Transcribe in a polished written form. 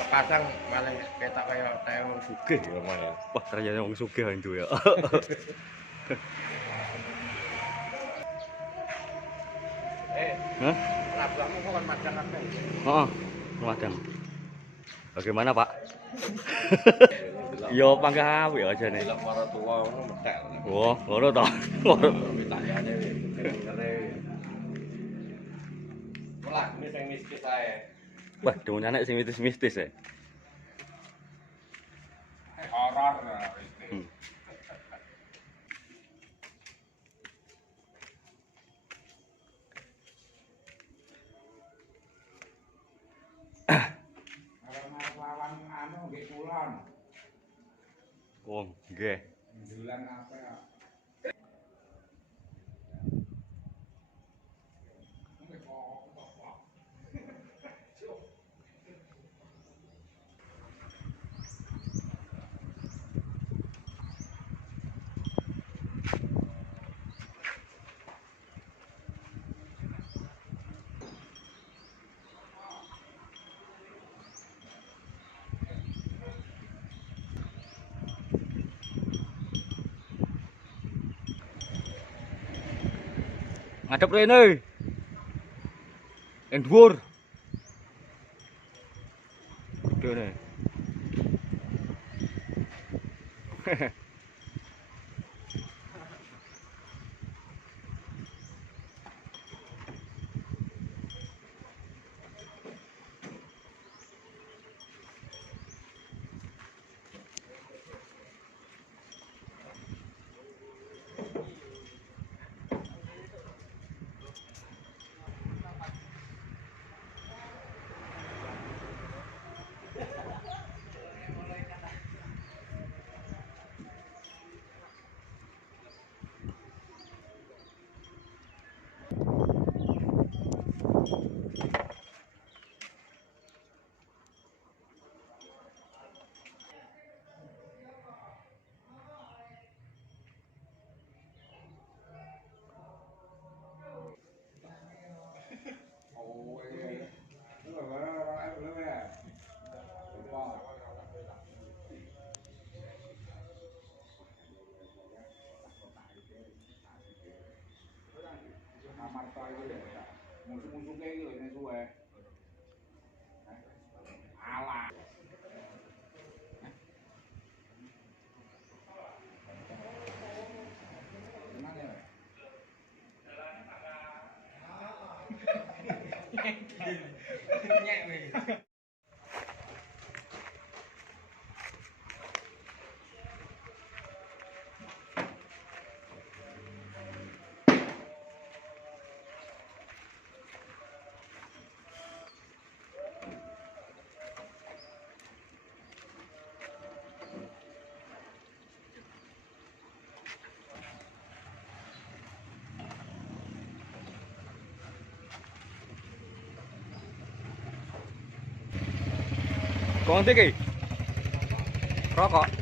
Kepasang malah ketak kayak wong sugih ya malah. Wah, ternyata wong sugih itu ya. Hah? Labangmu kok kan madang apa? Heeh. Madang. Bagaimana, Pak? Yo panggah awe aja nih. Delok para tua ngono metek. Wah, ngono to. Ngono. Pitayane kere. Lah, ini sing mistis ae. Wah, demen anak sing mistis-mistis ya. Horor. Hmm. Lawan anu nggih kulon. Oh, nggih. Ndulan apa ya? Ngadep rene. Ing dhuwur. Kene. Marta itu ya, musuh-musuhnya itu ini suwe. Alah. Gimana ya? Kok ngerti ki? Rokok.